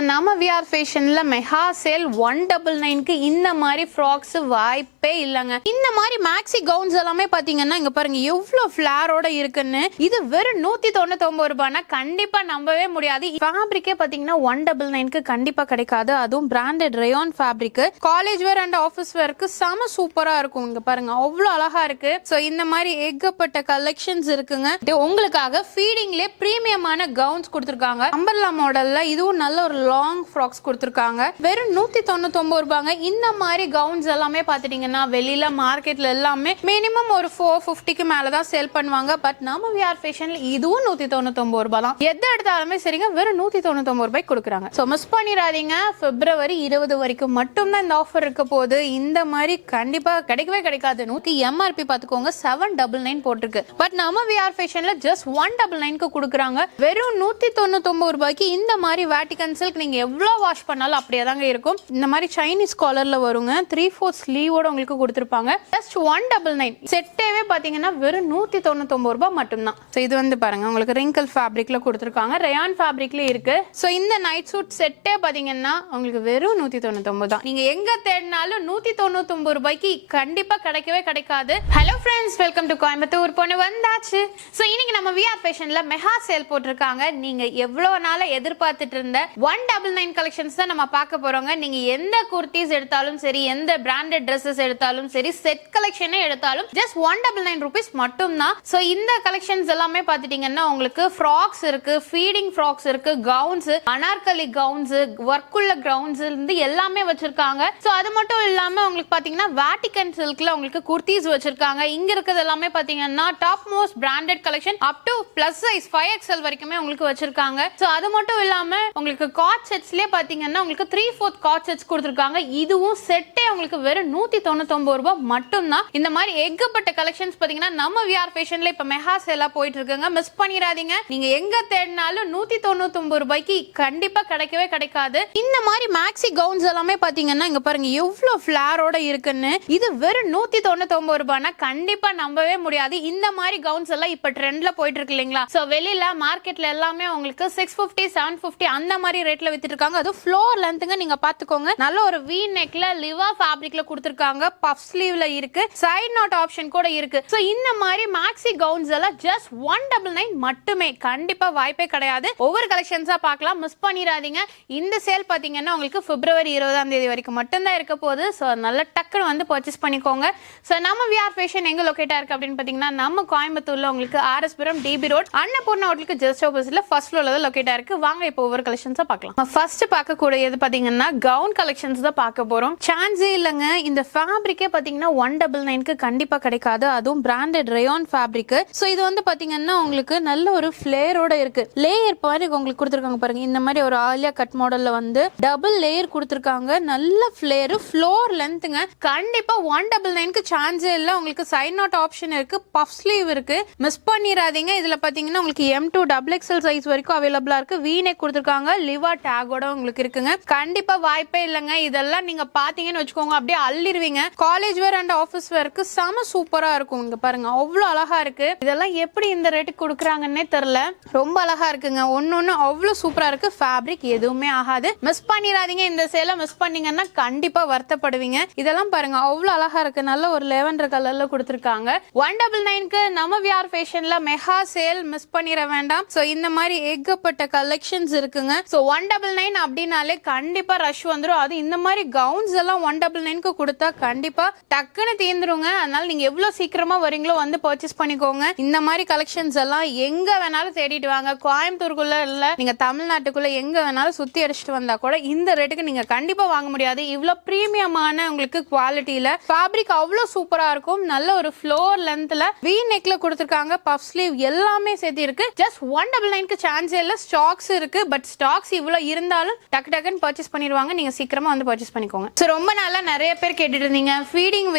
நம்ம VR ஃபேஷன்ல mega sale 199க்கு இந்த மாதிரி ஃப்ராக்ஸ் வாய்ப்பே இல்லைங்க. இந்த மாதிரி மேக்ஸி கவுன்ஸ் எல்லாமே பாத்தீங்கன்னா இங்க பாருங்க எவ்வளவு ஃபிளாரோட இருக்குன்னு. இது வெறும் 199 ரூபாய்னா கண்டிப்பா நம்பவே முடியாது. ஃபேப்ரிக்கே பாத்தீங்கன்னா 199க்கு கண்டிப்பா கிடைக்காது. அதுவும் branded rayon fabric. College wear and office வேருக்கு செம சூப்பரா இருக்கும். இங்க பாருங்க அவ்வளவு அழகா இருக்கு. சோ இந்த மாதிரி ஏகப்பட்ட கலெக்ஷன்ஸ் இருக்குங்க. உங்களுக்காக ஃபீடிங்ல பிரீமியமான கவுன்ஸ் கொடுத்திருக்காங்க. அம்பர்லா மாடல்ல இதுவும் நல்ல ஒரு லாங் ஃப்ராக்ஸ் கொடுத்திருக்காங்க. வெறும் 199 ரூபாங்க. இந்த மாதிரி கவுன்ஸ் எல்லாமே பாத்துட்டீங்கன்னா வெளியில மார்க்கெட்ல எல்லாமே மினிமம் ஒரு 450க்கு மேல தான் சேல் பண்ணுவாங்க. பட் நம்ம விஆர் ஃபேஷன்ல இதுவும் 199 ரூபாய் தான். எதை எடுத்தாலுமே சரிங்க வெறும் 199 ரூபாய் கொடுக்குறாங்க. சோ மிஸ் பண்ணிடாதீங்க. பிப்ரவரி 20 வரைக்கும் மட்டும் தான் இந்த ஆஃபர் இருக்க போது. இந்த மாதிரி கண்டிப்பா கிடைக்கவே கிடைக்காது. எம்ஆர்பி பாத்துக்கோங்க 799 போட்டிருக்கு. பட் நம்ம விஆர் ஃபேஷன்ல ஜஸ்ட் 199க்கு கொடுக்குறாங்க. வெறும் 199 ரூபாய்க்கு இந்த மாதிரி வேட்டிகன் சில்க் நீங்க எவ்வளவு வாஷ் பண்ணாலும் அப்படியே தாங்க இருக்கும். இந்த மாதிரி சைனீஸ் காலர்ல வருங்க. 3/4 ஸ்லீவோட உங்களுக்கு கொடுத்திருப்பாங்க. ஜஸ்ட் 199. செட்டேவே பாத்தீங்கன்னா வெறும் 199 ரூபாய் மட்டும் தான். சோ இது வந்து பாருங்க உங்களுக்கு ரிங்கிள் ஃபேப்ரிக்ல கொடுத்திருக்காங்க. ரயான் ஃபேப்ரிக்ல இருக்கு. சோ இந்த நைட் சூட் செட்டே பாத்தீங்கன்னா உங்களுக்கு வெறும் 199 தான். நீங்க எங்க தேடினாலும் 199 ரூபாய்க்கு கண்டிப்பா கிடைக்கவே கிடைக்காது. Hello friends, welcome to Coimbatore பொண்ணு வந்தாச்சு. சோ இன்னைக்கு நம்ம விஆர் ஃபேஷன்ல மெகா சேல் போட்டிருக்காங்க. நீங்க எவ்வளவு நாளா எதிர்பார்த்துட்டு இருந்த 199 கலெக்ஷன்ஸ் தான் நம்ம பார்க்க போறோங்க. நீங்க எந்த குர்த்திஸ் எடுத்தாலும் சரி, எந்த பிராண்டட் Dresses எடுத்தாலும் சரி, செட் கலெக்ஷனே எடுத்தாலும் ஜஸ்ட் 199 ரூபீஸ் மட்டும் தான். சோ இந்த கலெக்ஷன்ஸ் எல்லாமே பாத்துட்டீங்கன்னா உங்களுக்கு ஃப்ராக்ஸ் இருக்கு, ஃபீடிங் ஃப்ராக்ஸ் இருக்கு, கவுன்ஸ், அனார்கலி கவுன்ஸ், ஒர்க் உள்ள கவுன்ஸ் இருந்து எல்லாமே வச்சிருக்காங்க. சோ அது மட்டும் இல்லாம உங்களுக்கு பாத்தீங்கன்னா வேட்டிகன் சில்க்ல உங்களுக்கு குர்த்திஸ் வச்சிருக்காங்க. இங்க இருக்கிறது எல்லாமே பாத்தீங்கன்னா top most branded collection up to plus size 5XL வரைக்குமே உங்களுக்கு வச்சிருக்காங்க. சோ அது மட்டும் இல்லாம உங்களுக்கு காட் செட்ஸ்லயே பாத்தீங்கன்னா உங்களுக்கு 3/4 காட் செட்ஸ் கொடுத்திருக்காங்க. இதுவும் செட்டே உங்களுக்கு வெறும் 199 ரூபாய் மட்டும் தான். இந்த மாதிரி ஏகப்பட்ட கலெக்ஷன்ஸ் பாத்தீங்கன்னா நம்ம விஆர் ஃபேஷன்ல இப்ப மெகா சேலா போயிட்டு இருக்குங்க. மிஸ் பண்ணிராதீங்க. நீங்க எங்க தேடினாலும் 199 ரூபாய்க்கு கண்டிப்பா கிடைக்கவே கிடைக்காது. இந்த மாதிரி மேக்ஸி கவுன்ஸ் எல்லாமே பாத்தீங்கன்னா இங்க பாருங்க எவ்வளவு ஃபிளாரோட இருக்குன்னு. இது வெறும் 199 ரூபாய்னா கண்டிப்பா நம்பவே முடியாது. இந்த மாதிரி கவுன்ஸ் எல்லாம் இப்ப ட்ரெண்ட்ல போயிட்டு இருக்கு இல்லீங்களா? சோ வெளியில மார்க்கெட்ல எல்லாமே உங்களுக்கு 650 750 அந்த மாதிரி ரேட்ல வித்துட்டு இருக்காங்க. அது ஃப்ளோர் லென்த்ங்க நீங்க பாத்துக்கோங்க. நல்ல ஒரு வி நெக்ல லிவா ஃபேப்ரிக்ல கொடுத்திருக்காங்க. பஃப் ஸ்லீவ்ல இருக்கு. சைடு நாட் ஆப்ஷன் கூட இருக்கு. சோ இந்த மாதிரி மேக்ஸி கவுன்ஸ் எல்லாம் ஜஸ்ட் 199 மட்டுமே. கண்டிப்பா வாய்ப்பே கிடையாது. ஒவ்வொரு கலெக்ஷன்ஸா பார்க்கலாம். மிஸ் பண்ணிராதீங்க. இந்த சேல் பாத்தீங்கன்னா உங்களுக்கு பிப்ரவரி 20ஆம் தேதி வரைக்கும் மட்டும் தான் இருக்க போகுது. சோ நல்ல டக்குன்னு வந்து பர்ச்சேஸ் பண்ணிக்கோங்க. சோ நம்ம விஆர் ஃபேஷன் எங்க லொகேட்டா இருக்கு அப்படின்னு பாத்தீங்கன்னா நம்ம கோயம்புத்தூர்ல உங்களுக்கு ஆர்எஸ்புரம் டிபி ரோட் அன்னபூர்ணா ஹோட்டலுக்கு ஜஸ்ட் ஆப்போசிட்ல ஃபர்ஸ்ட் ஃப்ளோர்ல தான் லொகேட்டா இருக்கு. வாங்க இப்போ ஒவ்வொரு கலெக்ஷன்ஸா பார்க்கலாம். ஃபர்ஸ்ட் பார்க்க கூடியது பாத்தீங்கன்னா கவுன் கலெக்ஷன்ஸ் தான் பார்க்க போறோம். சான்ஸே இல்லங்க. இந்த ஃபேப்ரிக்கே பாத்தீங்கன்னா 199க்கு கண்டிப்பா கிடைக்காது. அதுவும் பிராண்டட் ரயான் ஃபேப்ரிக். சோ இது வந்து பாத்தீங்கன்னா உங்களுக்கு நல்ல ஒரு ஃபிளேரோட இருக்கு. லேயர் பாரு உங்களுக்கு கொடுத்திருக்காங்க பாருங்க. இந்த மாதிரி ஒரு ஆலியா கட் மாடல்ல வந்து டபுள் லேயர் கொடுத்திருக்காங்க. நல்ல ஃபிளேர், ஃப்ளோர் லென்த்ங்க. கண்டிப்பா 199க்கு சான்ஸே இல்ல. உங்களுக்கு சைடு நாட் ஆப்ஷன் இருக்கு, பஃப் ஸ்லீவ் இருக்கு. மிஸ் பண்ணிராதீங்க. இதுல பாத்தீங்கன்னா உங்களுக்கு M2 XXL சைஸ் வரைக்கும் அவைலபிளா இருக்கு. வி நெக் கொடுத்திருக்காங்க. லிவா டேகோட உங்களுக்கு இருக்குங்க. கண்டிப்பா வாய்ப்பே இல்லங்க. இதெல்லாம் நீங்க பாத்தீங்கன்னு வச்சுக்கோங்க அப்படியே அள்ளிடுவீங்க. காலேஜ் வேர் அண்ட் ஆபீஸ் வேருக்கு செம சூப்பரா இருக்கும். இங்க பாருங்க அவ்வளவு அழகா இருக்கு. இதெல்லாம் எப்படி இந்த ரேட்டுக்கு கொடுக்குறாங்கன்னே தெரியல. ரொம்ப அழகா இருக்குங்க. ஒன்னொன்னு அவ்வளவு சூப்பரா இருக்கு. ஃபேப்ரிக் எதுவுமே ஆகாது. மிஸ் பண்ணிராதீங்க. இந்த சேலை மிஸ் பண்ணீங்கன்னா கண்டிப்பா வருத்தப்படுவீங்க. இதெல்லாம் பாருங்க அவ்வளவு அழகா இருக்கு. நல்ல ஒரு லேவெண்டர் கலர்ல கொடுத்திருக்காங்க. 199க்கு நம்ம விஆர் ஃபேஷன்ல மெகா சேல் மிஸ் பண்ணிர வேண்டாம். சோ இந்த மாதிரி ஏகப்பட்ட கலெக்ஷன்ஸ் இருக்குங்க. சோ 199 அப்படினாலே கண்டிப்பா ரஷ் வந்துரும். அது இந்த மாதிரி கவுன்ஸ் எல்லாம் 199க்கு கொடுத்தா கண்டிப்பா டக்குன்னு தீந்துருங்க. அதனால நீங்க எவ்வளவு சீக்கிரமா வரீங்களோ வந்து பர்ச்சேஸ் பண்ணிக்கோங்க. இந்த மாதிரி கலெக்ஷன்ஸ் எல்லாம் எங்க வேணாலும் தேடிட்டு வாங்க. கோயம்புத்தூருக்குள்ள இல்ல, நீங்க தமிழ்நாட்டுக்குள்ள எங்க வேணாலும் சுத்தி அடிச்சுட்டு வந்தா கூட இந்த ரேட்டுக்கு நீங்க கண்டிப்பா வாங்க முடியாது. இவ்வளவு பிரீமியமான உங்களுக்கு குவாலிட்டியில ஃபேப்ரிக் அவ்வளவு சூப்பரா இருக்கும். நல்ல ஒரு ஃப்ளோர் லென்த்ல வி நெக்ல கொடுத்திருக்காங்க. பஃப் ஸ்லீவ் எல்லாமே சேர்த்து இருக்கு. ஜஸ்ட் 199க்கு சான்ஸ் இல்ல. ஸ்டாக்ஸ் இருக்கு. பட் ஸ்டாக்ஸ் இவ்வளவு இருந்தாலும் டக்கு டக்குன்னு பர்ச்சேஸ் பண்ணிடுவாங்க. நீங்க சீக்கிரமா வந்து பர்ச்சேஸ் பண்ணிக்கோங்க. சோ ரொம்ப நாளா நிறைய பேர் கேட்டுட்டு இருந்தீங்க ஃபீடிங்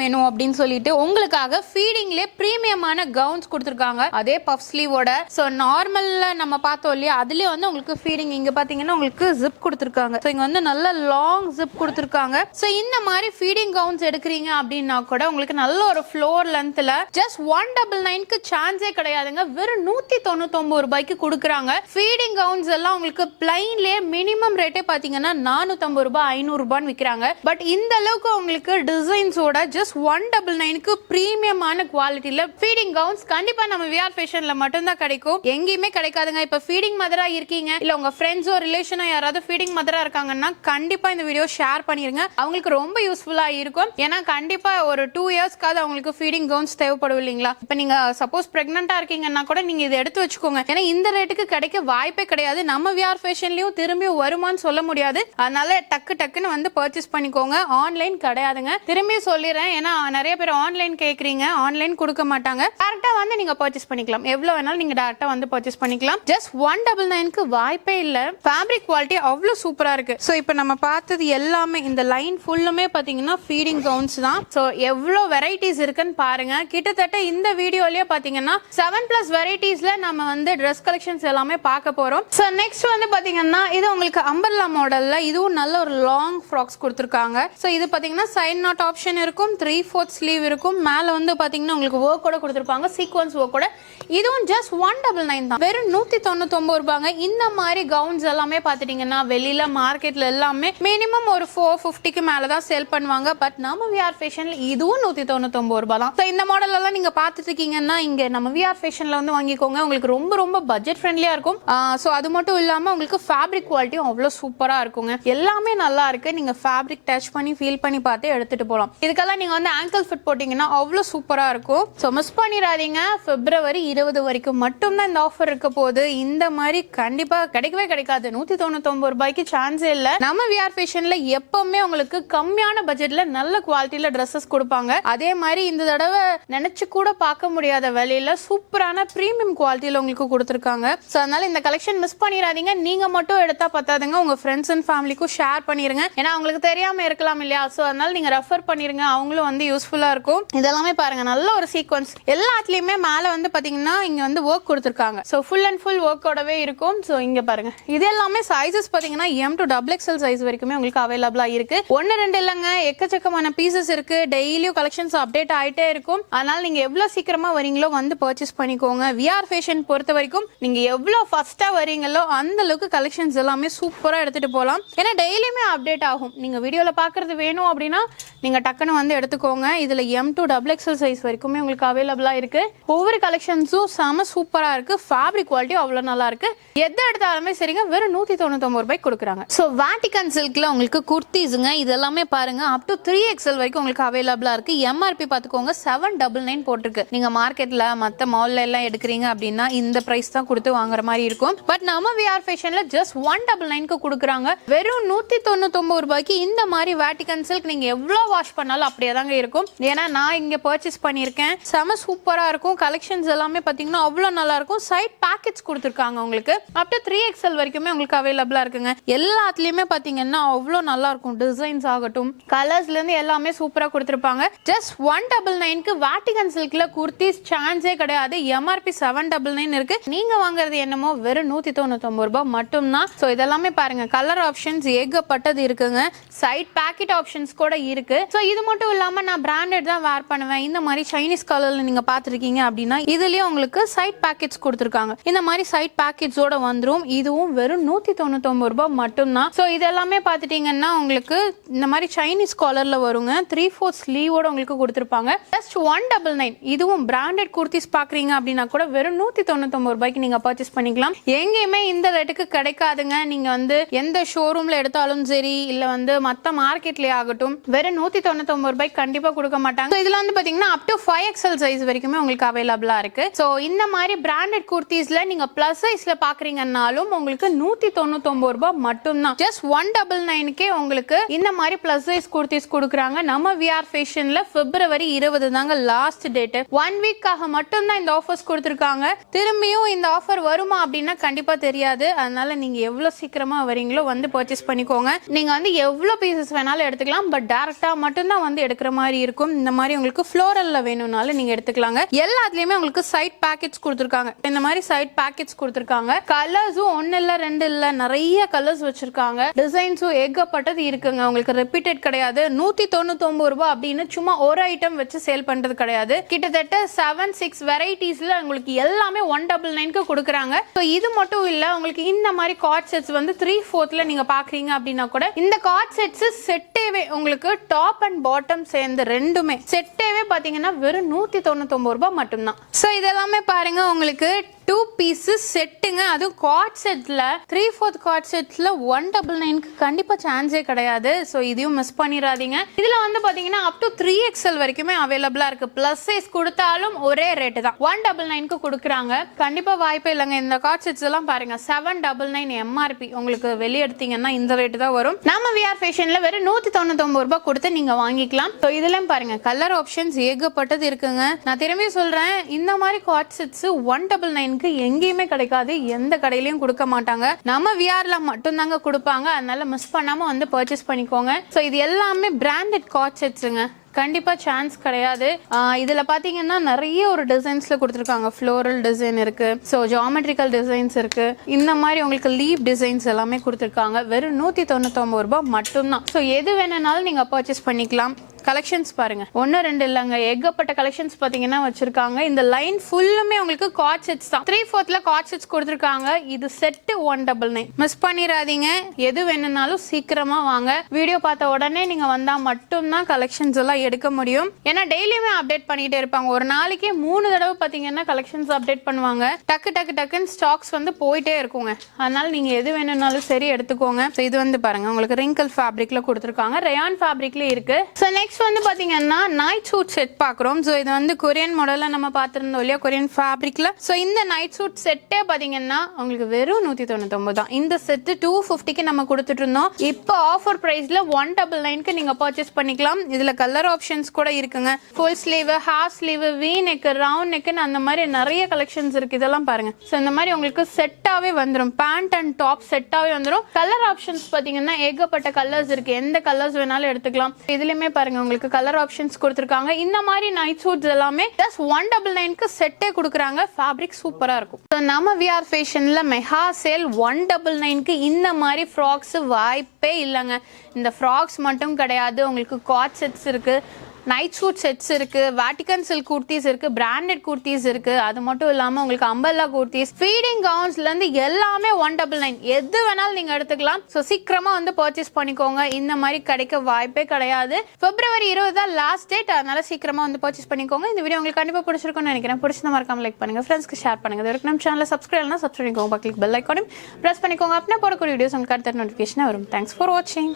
வேணும் அப்படின்னு சொல்லிட்டு உங்களுக்காக ஃபீடிங்ல பிரீமியமான கவுன்ஸ் கொடுத்திருக்காங்க. அதே பஃப் ஸ்லீவோட. சோ நார்மல்ல நம்ம பார்த்தோம் இல்லையா, அதுலயே வந்து உங்களுக்கு ஃபீடிங் இங்க பாத்தீங்கன்னா உங்களுக்கு ஜிப் கொடுத்திருக்காங்க. சோ இங்க வந்து நல்ல லாங் ஜிப் கொடுத்திருக்காங்க. சோ இந்த மாதிரி ஃபீடிங் கவுன்ஸ் எடுக்கிறீங்க அப்படின்னா கூட உங்களுக்கு நல்ல ஒரு ஃப்ளோர் லென்த்ல ஜஸ்ட் 199க்கு சான்ஸே கிடையாதுங்க. வெறும் 199 ரூபாய்க்கு கொடுக்குறாங்க. ஃபீடிங் கவுன்ஸ் எல்லாம் உங்களுக்கு பிளைன்லயே மினிமம் ரேட்டே பாத்தீங்கன்னா 450 ரூபாய் 500 ரூபான்னு விக்கிறாங்க. பட் இந்த அளவுக்கு உங்களுக்கு டிசைன்ஸோட ஜஸ்ட் 199க்கு பிரீமியமான குவாலிட்டில ஃபீடிங் கவுன்ஸ் கண்டிப்பா நம்ம விஆர் ஃபேஷன்ல மட்டும் தான் கிடைக்கும், எங்கேயுமே கிடைக்காதுங்க. இப்ப ஃபீடிங் மதரா இருக்கீங்க, இல்ல உங்க ஃப்ரெண்ட்ஸோ ரிலேஷனோ யாராவது ஃபீடிங் மதரா இருக்காங்கன்னா கண்டிப்பா இந்த வீடியோ ஷேர் பண்ணிருங்க, அவங்களுக்கு ரொம்ப யூஸ்ஃபுல்லா இருக்கும். ஏன்னா கண்டிப்பா ஒரு 2 இயர்ஸ்க்காவது அவங்களுக்கு ஃபீடிங் கவுன்ஸ் தேவைப்படும் இல்லைங்களா. இப்ப நீங்க சப்போஸ் பிரெக்னெண்டா இருக்கீங்கன்னா கூட நீங்க இதை எடுத்து வச்சுக்கோங்க. ஏன்னா இந்த ரேட்டுக்கு கிடைக்க வாய்ப்பே கிடையாது. நம்ம விஆர் ஃபேஷன்லயும் திரும்பி வருமான்னு சொல்ல முடியாது. அதனால டக்குன்னு வந்து பர்ச்சேஸ் பண்ணிக்கோங்க. ஆன்லைன் கிடையாதுங்க, திரும்பி சொல்லிடுறேன். ஏன்னா நிறைய பேர் ஆன்லைன் கேக்குறீங்க, ஆன்லைன் கொடுக்க மாட்டாங்க. டேரக்டா வந்து நீங்க பர்ச்சேஸ் பண்ணிக்கலாம், எவ்வளவு வேணாலும் நீங்க டேரக்டா வந்து பர்ச்சேஸ் பண்ணிக்கலாம். ஜஸ்ட் 199க்கு வாய்ப்பே இல்ல. ஃபேப்ரிக் குவாலிட்டி அவ்வளவு சூப்பரா இருக்கு. சோ இப்போ நம்ம பார்த்தது எல்லாமே இந்த லைன் ஃபுல்லுமே பாத்தீங்கன்னா ஃபீடிங் கவுன்ஸ் தான். சோ எவ்வளவு வெரைட்டிஸ் இருக்குன்னு பாருங்க. கிட்டத்தட்ட இந்த வீடியோலயே பாத்தீங்கன்னா 7+ வெரைட்டிஸ்ல நம்ம வந்து Dress கலெக்ஷன்ஸ் எல்லாமே பார்க்க போறோம். சோ நெக்ஸ்ட் வந்து பாத்தீங்கன்னா இது உங்களுக்கு அம்பர்லா மாடல்ல இதுவும் நல்ல ஒரு லாங் ஃப்ராக்ஸ் கொடுத்திருக்காங்க. சோ இது பாத்தீங்கன்னா சைட் நாட் ஆப்ஷன் இருக்கும், 3/4 ஸ்லீவ் இருக்கும். மேல வந்து பாத்தீங்கன்னா உங்களுக்கு வர்க் கூட கொடுத்திருப்பாங்க, சீக்வென்ஸ் வர்க் கூட. இதுவும் ஜஸ்ட் 199 தான், வெறும் 199 ரூபாங்க. இந்த மாதிரி கவுன்ஸ் எல்லாமே பாத்துட்டீங்கன்னா வெளியில மார்க்கெட்ல எல்லாமே மினிமம் ஒரு 450க்கு மேல தான் சேல் பண்ணுவாங்க. பட் நம்ம விஆர் ஃபேஷன்ல இதுவும் 199 ரூபாய் தான். சோ இந்த மாடல் எல்லாம் நீங்க பாத்துட்டு இருக்கீங்கன்னா இங்க நம்ம விஆர் ஃபேஷன்ல வந்து வாங்கிக்கோங்க, உங்களுக்கு ரொம்ப பட்ஜெட் ஃப்ரெண்ட்லியா இருக்கும். சோ அது மட்டும் இல்லாம உங்களுக்கு ஃபேப்ரிக் குவாலிட்டியும் அவ்வளவு சூப்பரா இருக்குங்க. எல்லாமே நல்லா இருக்கு, நீங்க ஃபேப்ரிக் டச் பண்ணி ஃபீல் பண்ணி பார்த்து எடுத்துட்டு போலாம். இதுக்கெல்லாம் நீங்க வந்து ஆங்கிள் ஃபிட் போட்டீங்கன்னா அவ்வளவு சூப்பரா இருக்கும். சோ மிஸ் பண்ணிடாதீங்க, பிப்ரவரி 20 வரைக்கும் மட்டும் தான் இந்த ஆஃபர் இருக்க போகுது. இந்த மாதிரி கண்டிப்பா கிடைக்கவே கிடைக்காது. 199 ரூபாய்க்கு சான்ஸே இல்ல. நம்ம விஆர் ஃபேஷன்ல எப்பவுமே உங்களுக்கு கம்மியான பட்ஜெட்ல நல்ல குவாலிட்டியில ட்ரெஸ்ஸஸ் கொடுப்பாங்க. அதே மாதிரி இந்த தடவை நினைச்சு கூட பார்க்க முடியாத விலையில சூப்பரான பிரீமியம் குவாலிட்டியில உங்களுக்கு கொடுத்துருக்காங்க. சோ அதனால இந்த கலெக்ஷன் மிஸ் பண்ணிடாதீங்க. நீங்க மட்டும் எடுத்தா பத்தாதுங்க, உங்க ஃப்ரெண்ட்ஸ் அண்ட் ஃபேமிலிக்கும் ஷேர் பண்ணிருங்க. ஏன்னா அவங்களுக்கு தெரியாம இருக்கலாம் இல்லையா. சோ அதனால நீங்க ரெஃபர் பண்ணிருங்க, அவங்களும் வந்து யூஸ்ஃபுல்லா இருக்கும். இதெல்லாமே பாருங்க, நல்ல ஒரு சீக்வென்ஸ். எல்லாத்துலயுமே மேல வந்து பாத்தீங்கன்னா இங்க வந்து ஒர்க் கொடுத்திருக்காங்க. சோ ஃபுல் அண்ட் ஃபுல் ஒர்க்கோடவே இருக்கும். சோ இங்க பாருங்க, இது எல்லாமே சைஸஸ் பாத்தீங்கன்னா M to XXL சைஸ் வரைக்குமே உங்களுக்கு அவைலபிளா இருக்கு. 1-2 இல்லங்க, எக்கச்சக்கமான பீசஸ் இருக்கு. டெய்லியும் கலெக்ஷன்ஸ் அப்டேட் ஆயிட்டே இருக்கும். அதனால நீங்க எவ்வளவு சீக்கிரமா வரீங்களோ வந்து பர்ச்சேஸ் பண்ணிக்கோங்க. விஆர் ஃபேஷன் பொறுத்த வரைக்கும் நீங்க எவ்வளவு ஃபர்ஸ்டா வரீங்களோ அந்த அளவுக்கு கலெக்ஷன்ஸ் எல்லாமே சூப்பரா எடுத்துட்டு போலாம். ஏன்னா டெய்லியுமே அப்டேட் ஆகும். நீங்க வீடியோல பாக்குறது வேணும் அப்படின்னா நீங்க டக்குன்னு வந்து எடுத்துக்கோங்க. இதுல M to XXL சைஸ் வரைக்குமே உங்களுக்கு அவைலபிளா இருக்கு. ஒவ்வொரு கலெக்ஷன்ஸும் செம சூப்பரா இருக்கு. ஃபேப்ரிக் குவாலிட்டி அவ்வளவு நல்லா இருக்கு. எதை எடுத்தாலுமே சரிங்க, வெறும் 199 ரூபாய்க்கு கொடுக்குறாங்க. சோ வாட்டிகன் சில்க்ல உங்களுக்கு குர்த்திஸ்ங்க இதெல்லாமே பாருங்க அப் டு 3XL வரைக்கும் உங்களுக்கு அவைலபிளா இருக்கு. MRP பாத்துக்கோங்க 799 போட்டிருக்கு. நீங்க மார்க்கெட்ல மத்த மால்ல எல்லாம் எடுக்கிறீங்க அப்படின்னா இந்த பிரைஸ் தான் கொடுத்து வாங்குற மாதிரி இருக்கும். பட் நம்ம விஆர் ஃபேஷன்ல ஜஸ்ட் 199க்கு கொடுக்குறாங்க. வெறும் 199 ரூபாய்க்கு இந்த மாதிரி வாட்டிகன் சில்க் நீங்க எவ்வளவு வாஷ் பண்ணாலும் அப்படியே தாங்க இருக்கும். ஏன்னா நான் இங்க பர்ச்சேஸ் பண்ணிருக்கேன், செம சூப்பரா இருக்கும். கலெக்ஷன்ஸ் எல்லாமே பாத்தீங்கன்னா அவ்வளவு நல்லா இருக்கும். சைட் பேக்கெட்ஸ் கொடுத்திருக்காங்க உங்களுக்கு. அப் டு 3XL வரைக்குமே உங்களுக்கு அவைலபிளா இருக்குங்க. எல்லாத்துலயுமே பாத்தீங்கன்னா அவ்வளவு நல்லா இருக்கும். டிசைன்ஸ் ஆகட்டும், கலர்ஸ்ல இருந்து எல்லாமே சூப்பரா கொடுத்திருப்பாங்க. ஜஸ்ட் 199க்கு வாட்டிகன் சில்க்ல குர்த்திஸ் சான்ஸே கிடையாது. MRP 799 இருக்கு. நீங்க வாங்குறது என்னமோ வெறும் 199 ரூபாய் மட்டும்தான். சோ இதெல்லாமே பாருங்க, கலர் ஆப்ஷன்ஸ் ஏகப்பட்டது இருக்குங்க. சைட் பேக்கெட் ஆப்ஷன்ஸ் கூட இருக்கு. சோ இது மட்டும் இல்லாம நான் பிராண்டட் தான் வேர் பண்ணுவேன், இந்த மாதிரி சைனீஸ் கலர்ல நீங்க பாத்துருக்கீங்க அப்படின்னா இதுலயும் உங்களுக்கு சைட் பேக்கெட்ஸ் கொடுத்திருக்காங்க. இந்த மாதிரி சைட் பேக்கெட்ஸோட வந்துரும். இதுவும் வெறும் 199 ரூபாய் மட்டும்தான். சோ இதெல்லாமே பாத்துட்டீங்கன்னா உங்களுக்கு இந்த மாதிரி சைனீஸ் காலர்ல வருங்க. 3/4 ஸ்லீவோட உங்களுக்கு கொடுத்திருப்பாங்க. ஜஸ்ட் 199. இதுவும் பிராண்டட் குர்த்திஸ் பாக்குறீங்க அப்படின்னா கூட வெறும் 199 ரூபாய்க்கு நீங்க பர்ச்சேஸ் பண்ணிக்கலாம். எங்கேயுமே இந்த ரேட்டுக்கு கிடைக்காதுங்க. நீங்க வந்து எந்த ஷோரூம்ல எடுத்தாலும் சரி, இல்ல வந்து மத்த மார்க்கெட்லயே ஆகட்டும், வெறும் 199 ரூபாய்க்கு கண்டிப்பா கொடுக்க மாட்டாங்க. இதுல வந்து பாத்தீங்கன்னா அப் டு 5XL சைஸ் வரைக்குமே உங்களுக்கு அவைலபிளா இருக்கு. சோ இந்த மாதிரி பிராண்டட் குர்த்திஸ்ல நீங்க பிளஸ் சைஸ்ல பாக்குறீங்கன்னாலும் உங்களுக்கு 199 ரூபாய் மட்டும்தான். ஜஸ்ட் 199க்கே உங்களுக்கு இந்த மாதிரி பிளஸ் சைஸ் குர்த்திஸ் கொடுக்குறாங்க. நம்ம விஆர் ஃபேஷன்ல பிப்ரவரி 20 தாங்க லாஸ்ட் டேட். 1 வீக்காக மட்டும் தான் இந்த ஆஃபர்ஸ் கொடுத்திருக்காங்க. திரும்பியும் இந்த ஆஃபர் வருமா அப்படின்னா கண்டிப்பா தெரியாது. அதனால நீங்க எவ்வளவு சீக்கிரமா வரீங்களோ வந்து பர்ச்சேஸ் பண்ணிக்கோங்க. நீங்க வந்து எவ்வளவு பீசஸ் வேணாலும் எடுத்துக்கலாம். பட் டைரக்டா மட்டும் தான் வந்து எடுக்கிற மாதிரி இருக்கும். இந்த மாதிரி உங்களுக்கு ஃப்ளோரல்ல வேணும்னாலும் நீங்க எடுத்துக்கலாங்க. எல்லாத்துலயுமே உங்களுக்கு சைட் பேக்கெட்ஸ் கொடுத்திருக்காங்க. இந்த மாதிரி சைட் பேக்கெட்ஸ் கொடுத்திருக்காங்க. கலர்ஸும் 1 இல்ல 2 இல்ல நிறைய கலர்ஸ் வச்சிருக்காங்க. டிசைன்ஸும் ஏகப்பட்டது இருக்குங்க. உங்களுக்கு ரிப்பீட்டட் கிடையாது. 199 ரூபாய் அப்படின்னு சும்மா ஒரு ஐட்டம் வச்சு சேல் பண்றது கிடையாது. கிட்டத்தட்ட 7-6 வெரைட்டிஸ்ல உங்களுக்கு எல்லாமே 199க்கு கொடுக்குறாங்க. இது மட்டும் இல்ல, உங்களுக்கு இந்த இந்த மாதிரி கார்ட் செட்ஸ் வந்து 3/4ல நீங்க பாக்குறீங்க அப்படின்னா கூட இந்த கார்ட் செட்ஸ் செட்டேவே உங்களுக்கு டாப் அண்ட் பாட்டம் சேர்ந்து ரெண்டுமே செட்டேவே பாத்தீங்கன்னா வெறும் 199 ரூபாய் மட்டும்தான். சோ இதெல்லாமே பாருங்க உங்களுக்கு 2 பீசஸ் செட்டுங்க. அதுவும் கார்ட் செட்ல 3/4 கார்ட் செட்ல 199க்கு கண்டிப்பா சான்ஸே கிடையாது. ஸோ இதையும் மிஸ் பண்ணிடாதீங்க. இதுல வந்து பாத்தீங்கன்னா அப் டு 3XL வரைக்குமே அவைலபிளா இருக்கு. பிளஸ் சைஸ் கொடுத்தாலும் ஒரே ரேட்டு தான் 199க்கு கொடுக்குறாங்க. கண்டிப்பா வாய்ப்பே இல்லைங்க. இந்த கார்ட் செட்ஸ் எல்லாம் பாருங்க 799 MRP. உங்களுக்கு வெளியே எடுத்தீங்கன்னா இந்த ரேட்டு தான் வரும். நம்ம விஆர் ஃபேஷன்ல வெறும் 199 ரூபாய் கொடுத்து நீங்க வாங்கிக்கலாம். ஸோ இதுலயும் பாருங்க கலர் ஆப்ஷன்ஸ் ஏகப்பட்டது இருக்குங்க. நான் திரும்பி சொல்றேன், இந்த மாதிரி கார்ட் செட்ஸ் 199 எங்கேயுமே கிடைக்காது. எந்த கடையிலயும் கொடுக்க மாட்டாங்க. நம்ம விஆர்ல மட்டும் தாங்க கொடுப்பாங்க. அதனால மிஸ் பண்ணாம வந்து பர்ச்சேஸ் பண்ணிக்கோங்க. சோ இது எல்லாமே பிராண்டட் கார்ட் செட்ஸ்ங்க. கண்டிப்பா சான்ஸ் கிடையாது. இதுல பாத்தீங்கன்னா நிறைய ஒரு டிசைன்ஸ்ல கொடுத்துருக்காங்க. ஃப்ளோரல் டிசைன் இருக்கு, ஸோ ஜியாமெட்ரிக்கல் டிசைன்ஸ் இருக்கு, இந்த மாதிரி உங்களுக்கு லீப் டிசைன்ஸ் எல்லாமே கொடுத்துருக்காங்க. வெறும் 199 ரூபாய் மட்டும்தான். ஸோ எது வேணும்னாலும் நீங்க பர்ச்சேஸ் பண்ணிக்கலாம். கலெக்ஷன்ஸ் பாருங்க, 1 2 இல்லங்க, ஏகப்பட்ட கலெக்ஷன்ஸ் பாத்தீங்கன்னா வச்சிருக்காங்க. இந்த லைன் ஃபுல்லுமே உங்களுக்கு கார்ட் செட்ஸ் தான். 3/4ல கார்ட் செட்ஸ் கொடுத்துருக்காங்க. இது செட் 199. மிஸ் பண்ணிடாதீங்க. எது வேணும்னாலும் சீக்கிரமா வாங்க. வீடியோ பார்த்த உடனே நீங்க வந்தா மட்டும்தான் கலெக்ஷன்ஸ் எல்லாம் எடுக்க முடியும். ஏன்னா டெய்லியுமே அப்டேட் பண்ணிட்டே இருப்பாங்க. ஒரு நாளைக்கு 3 தடவை பாத்தீங்கன்னா கலெக்ஷன்ஸ் அப்டேட் பண்ணுவாங்க. டக்குன்னு ஸ்டாக்ஸ் வந்து போயிட்டே இருக்குங்க. அதனால நீங்க எது வேணும்னாலும் சரி எடுத்துக்கோங்க. இது வந்து பாருங்க உங்களுக்கு ரிங்கிள் ஃபேப்ரிக்ல கொடுத்துருக்காங்க. ரயான் ஃபேப்ரிக்ல இருக்கு. ஸோ நெக்ஸ்ட் வந்து பாத்தீங்கன்னா நைட் சூட் செட் பாக்குறோம். ஸோ இது வந்து கொரியன் மாடல்ல நம்ம பார்த்திருந்தோம் இல்லையா, கொரியன் ஃபேப்ரிக்ல. ஸோ இந்த நைட் சூட் செட்டே பாத்தீங்கன்னா உங்களுக்கு வெறும் 199 தான். இந்த செட் 250க்கு நம்ம கொடுத்துட்டு இருந்தோம். இப்போ ஆஃபர் பிரைஸ்ல 199க்கு நீங்க பர்ச்சேஸ் பண்ணிக்கலாம். இதுல கலர் ஆப்ஷன்ஸ் கூட இருக்குங்க. Full sleeve, half sleeve, we neck, round neck, அந்த மாதிரி நிறைய கலெக்ஷன்ஸ் இருக்கு. இதெல்லாம் பாருங்க. ஸோ இந்த மாதிரி உங்களுக்கு செட்டாவே வந்துடும். பேண்ட் அண்ட் டாப் செட்டாவே வந்துடும். கலர் ஆப்ஷன்ஸ் பாத்தீங்கன்னா ஏகப்பட்ட கலர்ஸ் இருக்கு. எந்த கலர்ஸ் வேணாலும் எடுத்துக்கலாம். இதுலயுமே பாருங்க உங்களுக்கு கலர் ஆப்ஷன்ஸ் கொடுத்துருக்காங்க. இந்த மாதிரி நைட் சூட்ஸ் எல்லாமே ஜஸ்ட் 199க்கு செட்டே கொடுக்குறாங்க. ஃபேப்ரிக் சூப்பரா இருக்கும். ஸோ நம்ம விஆர் ஃபேஷன்ல மெகா சேல் 199க்கு இந்த மாதிரி ஃப்ராக்ஸ் வாய்ப்பே இல்லைங்க. இந்த ஃப்ராக்ஸ் மட்டும் கிடையாது, உங்களுக்கு கார்ட் செட்ஸ் இருக்கு, நைட் சூட் செட்ஸ் இருக்கு, வாட்டிகன் சில்க் குர்த்திஸ் இருக்கு, பிராண்டட் குர்த்திஸ் இருக்கு. அது மட்டும் இல்லாம உங்களுக்கு அம்பல்லா குர்த்திஸ், ஃபீடிங் கவுன்ஸ்ல இருந்து எல்லாமே 199. எது வேணாலும் நீங்க எடுத்துக்கலாம். ஸோ சீக்கிரமா வந்து பர்ச்சேஸ் பண்ணிக்கோங்க. இந்த மாதிரி கிடைக்க வாய்ப்பே கிடையாது. February 20 தான் லாஸ்ட் டேட். அதனால சீக்கிரமா வந்து பர்ச்சேஸ் பண்ணிக்கோங்க. இந்த வீடியோ உங்களுக்கு கண்டிப்பா பிடிச்சிருக்கும்னு நினைக்கிறேன். பிடிச்சத மறக்காம லைக் பண்ணுங்க, ஃப்ரெண்ட்ஸ்க்கு ஷேர் பண்ணுங்க. இது வரைக்கும் நம்ம சேனலை சப்ஸ்கிரைப் பண்ணா சப்ஸ்கிரைப் பண்ணிக்கோங்க. கிளிக் பெல் ஐகானையும் பிரஸ் பண்ணிக்கோங்க. அப்படின்னா போடக்கூடிய வீடியோஸ் உங்களுக்கு அடுத்த நோட்டிஃபிகேஷன் வரும். தேங்க்ஸ் ஃபார் வாட்சிங்.